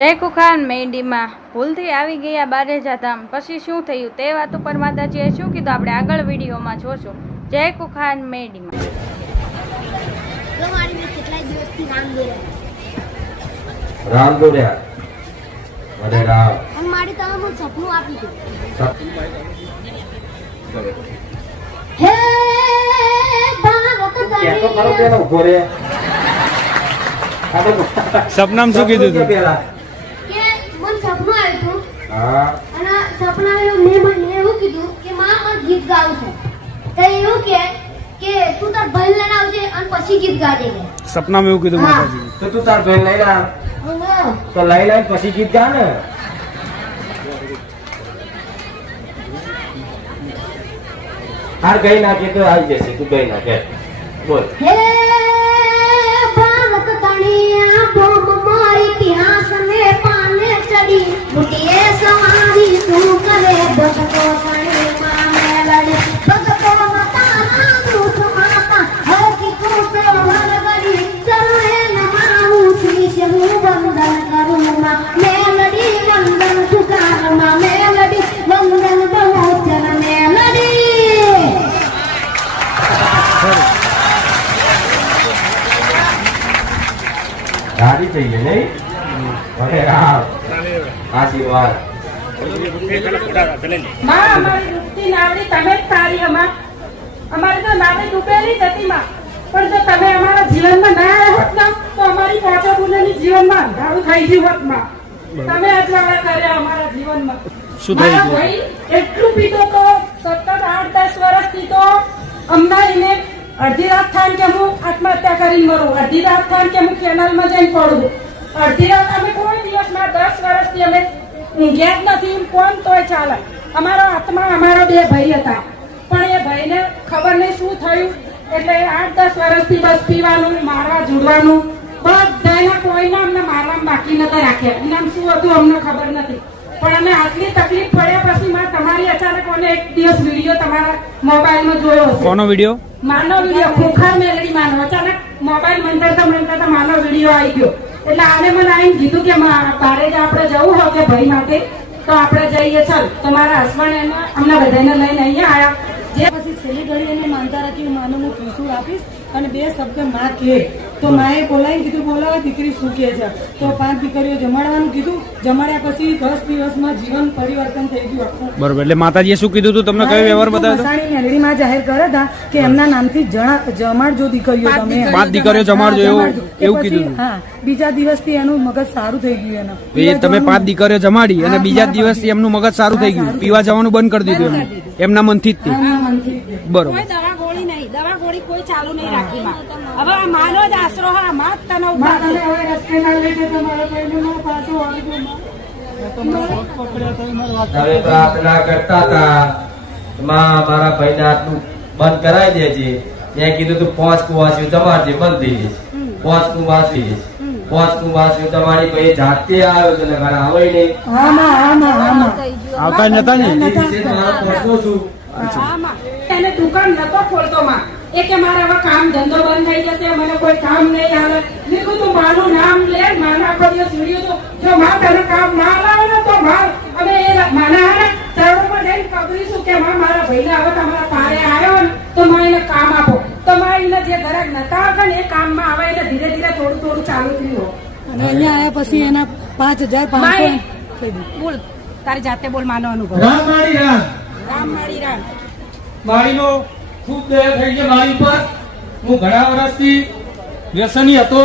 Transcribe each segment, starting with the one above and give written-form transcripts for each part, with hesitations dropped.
જયકુખાન મેંડીમાં ભૂલથી આવી ગયા બારેજા ધામ પછી શું થયું તે વાત ઉપર માતાજીએ શું કીધું આપણે આગળ વિડીયોમાં જોશું. જયકુખાન મેંડીમાં રામ દોર્યા અને રામ અને મારી તમે મને સપનું આપી દો. હે ભારત કેતો ખરો પેલો ઉભો રે. સપનામાં શું કીધું તું? પેલા કે મને સપનું આવ્યું હતું હા અને સપનામાં મેં મને એવું કીધું કે માં મને ગીત ગાવું છે. તો એવું કે તું તાર ભાઈ લઈને આવજે અને પછી ગીત ગાજે કે. સપનામાં એવું કીધું હા. માતાજી. તો તું તાર ભાઈ લઈ લા તો લઈ લઈને પછી ગીત ગા ને. હાર ગઈ નાખે તો આવી જશે. તું ગઈ નાખે બોલ. હે ભારત તણિયા બોમ મારી ઇતિહાસ ને પાને ચડી મુટીએ સવારી તું કરે ભગતો તણે માં મેલડી ભગતો માતા દુખ માતા હરકી તું તો વરગડી ચરણે નમાવું શ્રી હું વંદન કરું માં મેલડી વંદન સુકાર માં મેલડી વંદન બહુચર મેલડી. રાજી થઈ ગઈ નહીં? અરે રામ આશીર્વાદ. માં અમારી ડૂબતી નાવડી તમે જ તારી અમારી તો નાવડી ડૂબેલી જ હતી માં. પણ જો તમે અમારા જીવનમાં ના આવ્યા હોત ને તો અમારી પોચો બુનેની જીવનમાં અંધારું થઈ ગયું હોત માં. તમે અજવાળા કર્યા અમારા જીવનમાં. શું થઈ મારા ગયું? ભાઈ એટલું પીતો તો સતત 8-10 વર્ષથી તો અમને એને અડધી રાત થાય કે હું આત્મહત્યા કરીને મરું, અડધી રાત થાય કે હું કેનાલમાં જઈને પડું, અડધી રાત અમે કોઈ દિવસમાં 10 વર્ષથી અમે ઊંઘ્યા જ નથી. કોણ તોય ચાલે. અમારો આત્મા અમારો 2 ભાઈ હતા પણ એ ભાઈને ખબર નહીં શું થયું એટલે 8-10 વર્ષથી બસ પીવાનું, મારવા જોડવાનું બધાના કોઈના અમને મારવામાં બાકી નતા રાખ્યા. એનામ શું હતું અમને ખબર નથી. પણ અમે આટલી તકલીફ પડ્યા પછી માં તમારી અચાનક મને એક દિવસ વિડીયો તમારા મોબાઈલમાં જોયો હશે. કોનો વિડીયો? માનો વિડીયો ખોખાર મેલડી માનો અચાનક મોબાઈલ મંતરતા માનો વિડીયો આવી ગયો એટલે આને મને આવીને કીધું કે તારે જ આપણે જવું હોય કે ભાઈ માટે તો આપણે જઈએ. ચાલ તમારા હસબન્ડ એને અમને બધાને લઈને અહીંયા આવ્યા. જે પછી છેલ્લી ઘડી એને માનતા રાખી હું માનું હું ત્રિશુળ આપીશ અને 2 શબ્દ માં કહે તો માએ બોલાવીને કીધું બોલાવે દીકરી શું કહે છે તો 5 દીકરીઓ જમાડવાનું કીધું. જમાડ્યા પછી 10 દિવસમાં જીવન પરિવર્તન થઈ ગયું આખું. બરોબર. એટલે માતાજીએ શું કીધું તું? તમને કયો વ્યવહાર બતાવ્યો? મસાણી મેલડીમાં જાહેર કર્યા હતા કે એમના નામથી જમાડજો દીકરીઓ તમે. 5 દીકરીઓ જમાડજો એવું એ કીધું પછી તું. હા બીજા દિવસથી એનું મગજ સારું થઈ ગયું એનું. એ તમે 5 દીકરીઓ જમાડી અને બીજા દિવસથી એમનું મગજ સારું થઈ ગયું, પીવા જવાનું બંધ કરી દીધું એમના મનથી જ તે. એમના મનથી જ. બરોબર. કોઈ દવા ગોળી નહીં, દવા ગોળી કોઈ ચાલુ નહીં રાખી માં. હવે આ માનો જ આશરો હા માં જ તને ઉભા માં તમે છે. હવે રસ્તે ના લઈ જતો મારા ભાઈને ના પાછું આવજો માં. તમે પ્રાર્થના કરતા હતા માં મારા ભાઈને આટલું બંધ કરાવી દેજે. મેં કીધું તું 5 કુવાસીઓ તમારથી બંધ થઈ જશે. 5 કુવાસી 5 કુવાસીઓ તમારી ભાઈ જાતે આવ્યો છે ને ઘરે આવે નહીં. હા માં હા માં હા માં આવતા નતા ને? એ વિશે મારો પહોંચો છું. હા માં. એને દુકાન નતો ખોલતો માં. એ કે મારે હવે કામ ધંધો બંધ થઈ જશે, મને કોઈ કામ નહીં આવે. મેં કીધું મારું નામ લે, માના આખો દિવસ વિડીયો જો માં તને કામ ના લાવે ને તો માં અમે એ માના હે ચરણોમાં જઈને કબરીશું કે માં મારા ભાઈને હવે તમારા પારે આવ્યો ને તો માં એને કામ આપો. તો માં એને જે ઘરાક નતા આવતા ને એ કામમાં આવે એટલે ધીરે ધીરે થોડું થોડું ચાલુ થયું. અને અહીંયા આવ્યા પછી એના 5500 માય બોલ તારી જાતે બોલ માનો અનુભવ. રામ મારી રામ રામ મારી રામ. મારીનો ખૂબ દયા થઈ છે મારી પર. હું ઘણા વર્ષથી વ્યસની હતો.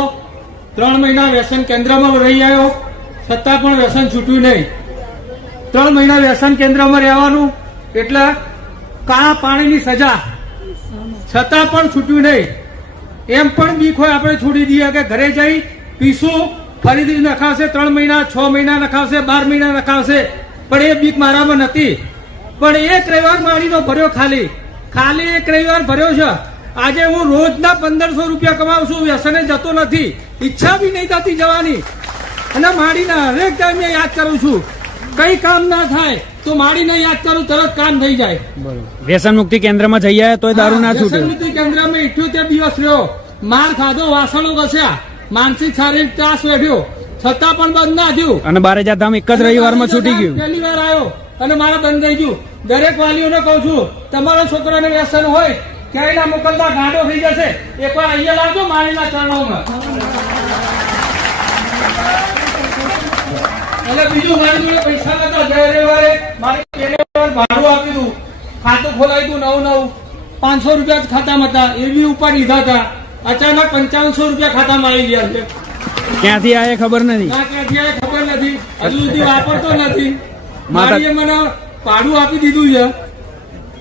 3 મહિના વ્યસન કેન્દ્રમાં રહી આવ્યો છતાં પણ વ્યસન છૂટ્યું નહીં. 3 મહિના વ્યસન કેન્દ્રમાં રહેવાનું એટલે કાળા પાણીની સજા છતાં પણ છૂટ્યું નહીં. એમ પણ બીક હોય આપણે છોડી દઈએ કે ઘરે જઈ પીશું ફરીથી નખાવશે, 3 મહિના 6 મહિના નખાવશે, 12 મહિના નખાવશે, પણ એ બીક મારામાં નથી. પણ એક રવિવાર મારીનો ભર્યો, ખાલી એક રવિવાર ભર્યો છે. આજે હું રોજના 1500 રૂપિયા કમાઉં છું. વ્યસને જતો નથી, ઈચ્છા બી નહીં થતી જવાની. અને માડીના હરેક ટાઈમે યાદ કરું છું. કઈ કામ ના થાય તો માડીને યાદ કરું, તરત કામ થઈ જાય. વ્યસન મુક્તિ કેન્દ્રમાં જઈ આવ્યા તોય દારૂ ના છૂટે. વ્યસન મુક્તિ કેન્દ્રમાં 78 દિવસ રહ્યો. માર ખાધો, વાસણો ઘસ્યા, માનસિક શારીરિક ત્રાસ વેઠ્યો, છતાં પણ બંધ ના થયું. અને બારેજા ધામ એક જ રવિવારમાં છૂટી ગયું. પહેલી વાર આવ્યો અને મારા બંધ થઈ ગયું. દરેક વાલીઓને કહું છું, તમારા છોકરાને વ્યસન હોય ક્યાંય ના મોકલતા, ગાંડો થઈ જશે. એકવાર અહીંયા લાવજો મારીના ચરણોમાં. અને બીજું, મારી જોડે પૈસા નતા. ગયા રવિવારે મારે ભાડું આપી દઉં, ખાતું ખોલાવી દઉં નવું 500 રૂપિયા જ ખાતામાં હતા, એ બી ઉપર લીધા હતા. અચાનક 5500 રૂપિયા ખાતામાં આવી ગયા છે. ક્યાંથી આયા ખબર નથી. ના ક્યાંથી આવે ખબર નથી, હજુ સુધી વાપરતો નથી. માતા- મારીએ મને ભાડું આપી દીધું છે.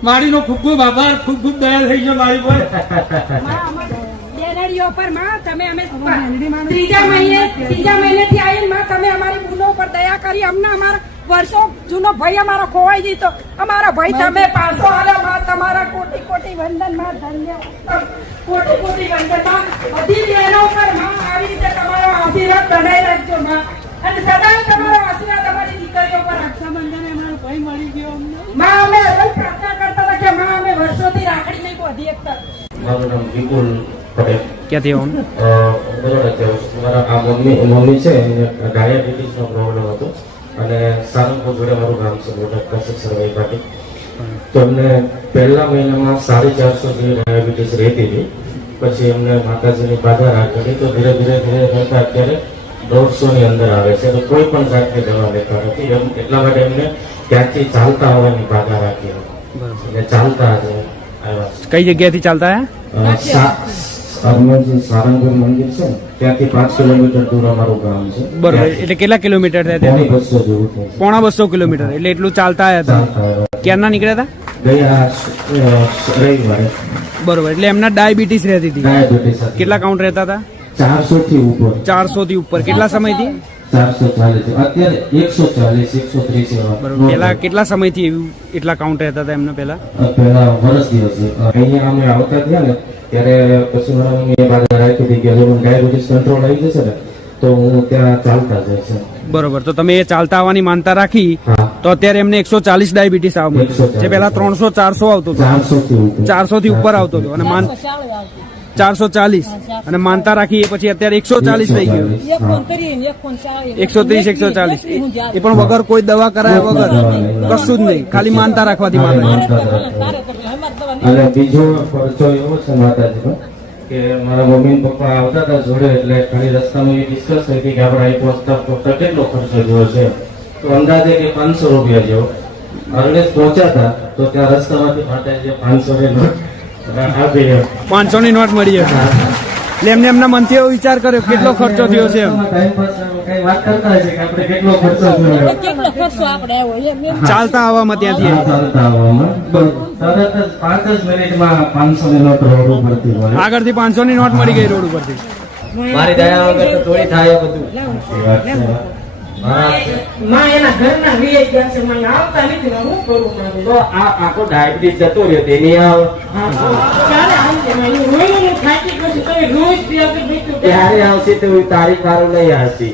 મારીનો ખૂબ ખૂબ આભાર, ખૂબ ખૂબ દયા થઈ છે મારી પર. બેનરીઓ પર માં તમે અમે ત્રીજા મહિનેથી આવીને માં તમે અમારી બુનો પર દયા કરી. અમને અમારા વર્ષો જૂનો ભાઈ અમારો ખોવાઈ જતો, અમારા ભાઈ તમે પાછો આવ્યા માં. તમારા કોટી કોટી વંદન માં, ધન્યવાદ, કોટી કોટી વંદન માં. બધી બહેનો પર માં આવી રીતે તમારો આશીર્વાદ બનાવી રાખજો માં, અને સદાય તમારો આશીર્વાદ અમારી દીકરીઓ પર. રક્ષાબંધને અમારો ભાઈ મળી ગયો અમને માં. અમે રોજ પ્રાર્થના કરતા હતા કે માં અમે વર્ષોથી રાખડી નહીં બાંધી શકતા. મારું નામ વિપુલ પટેલ. ક્યાંથી આવવાનું? બરોબર છે. મારા આ મમ્મી છે, એને ડાયાબિટીસનો પ્રોબ્લેમ હતો અને સારંગપુર જોડે મારું ગામ છે, મોટા કન્સ્ટ્રક્શન પાટી. તો એમને પહેલા મહિનામાં 450 જેવી ડાયાબિટીસ રહેતી હતી. પછી એમને માતાજીની બાધા રાખી, તો ધીરે ધીરે કરતા અત્યારે 150 ની અંદર આવે છે. તો કોઈ પણ જાતની દવા લેતા નથી. એટલા માટે એમને ત્યાંથી ચાલતા આવવાની બાધા રાખી એટલે ચાલતા જ આવ્યા છે. કઈ જગ્યાએથી ચાલતા આયા? સારંગપુર મંદિર છે ને, ત્યાંથી 5 કિલોમીટર દૂર અમારું ગામ છે. બરોબર. એટલે કેટલા કિલોમીટર થયા ત્યાંથી? 200 જેવું થાય છે. પોણા 200 કિલોમીટર. એટલે એટલું ચાલતા આયા હતા. ચાલતા આવ્યા. ક્યારના નીકળ્યા ગયા રવિવારે બરોબર. એટલે એમના ડાયાબિટીસ રહેતી હતી. ડાયાબિટીસ હતી. કેટલા કાઉન્ટ રહેતા હતા? 400 થી ઉપર. 400 થી ઉપર. કેટલા સમયથી? 440. અત્યારે 140 130 એવા. બરોબર. પેલા કેટલા સમયથી એવું એટલા કાઉન્ટ રહેતા હતા એમને પેલા? પહેલા વર્ષ દિવસે અહીંયા અમે આવતા થયા ને ત્યારે પછી મારા મમ્મીએ બાધા રાખી હતી કે જો ડાયાબિટીસ કંટ્રોલ આવી જશે ને તો હું ત્યાં ચાલતા જઈશ. બરોબર. તો તમે એ ચાલતા આવવાની માનતા રાખી, હા. તો અત્યારે એમને 140 ડાયાબિટીસ આવવા માંડ્યું. 140. જે પેલા 300 400 આવતો હતો, 400 થી ઉપર. 400 થી ઉપર આવતો હતો અને 440 અને માનતા રાખી એ પછી અત્યારે 140 થઈ ગયો. 130 140. એ પણ વગર કોઈ દવા કરાયા વગર, કશું જ નહીં, ખાલી માનતા રાખવાથી અને બીજો ખર્ચો એવો છે માતાજીનો કે મારા મમ્મી પપ્પા આવતા હતા જોડે, એટલે ખાલી રસ્તામાં એ ડિસ્કસ થઈ કે આપણે અહીં પહોંચતા પહોંચતા કેટલો ખર્ચો જેવો છે, તો અંદાજે કે 500 રૂપિયા જેવો. અરણેજ પહોંચ્યા તો ત્યાં રસ્તામાંથી માતાજીએ 500 ની નોટ આપી. 500 ની નોટ મળી જશે. એટલે એમને એમના મનથી એવો વિચાર કર્યો કેટલો ખર્ચો થયો છે એમ. કઈ વાત કરતા હશે કે આપણે કેટલો ખર્ચો થયો ચાલતા આવવામાં ત્યાંથી. ચાલતા આવવામાં તરત જ 5 જ મિનિટમાં 500 ની નોટ રોડ ઉપરથી મળે. આગળથી 500 ની નોટ મળી ગઈ રોડ ઉપરથી. મારી દયા વગર તો થોડી થાય બધું. માં એના ઘરના વીએ ગયા છે, મને આવતા નથી, હું કરું માં? તો આ આખો ડાયાબિટીસ જતો રહ્યો તેની ક્યારે આવશે માં? હું થાકી ગયો છું, તમે રોજ બે વખત બેઠું ત્યારે આવશે તો તારીખ વાળું નહીં આવશે.